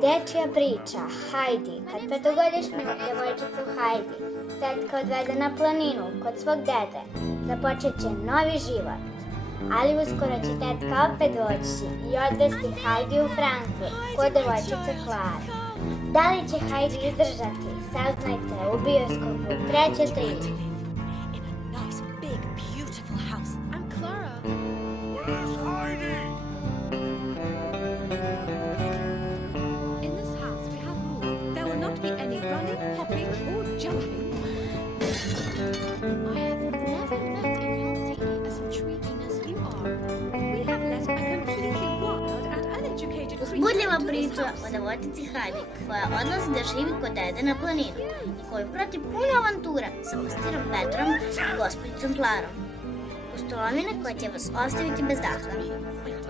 Dečija priča Hajdi. Kad petogodišnju djevojčicu Hajdi tetka odvede na planinu kod svog dede, započet će novi život. Ali uskoro će tetka opet doći i odvesti Hajdi u Frankfurt kod djevojčice Klare. Da li će Hajdi izdržati? Saznajte u bioskopu 3. Uzbudljiva priča o devojčici Hajdi koja odlazi da živi kod dede na planinu i koju prati puno avantura sa pastirom Petrom i gospojicom Klarom. Pustolovine koja će vas ostaviti bez daha.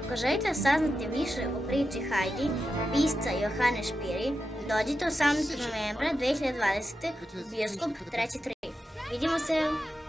Ako želite saznati više o priči Hajdi, pisca Johane Špiri, dođite 18. novembra 2020. u bioskop 3. Vidimo se!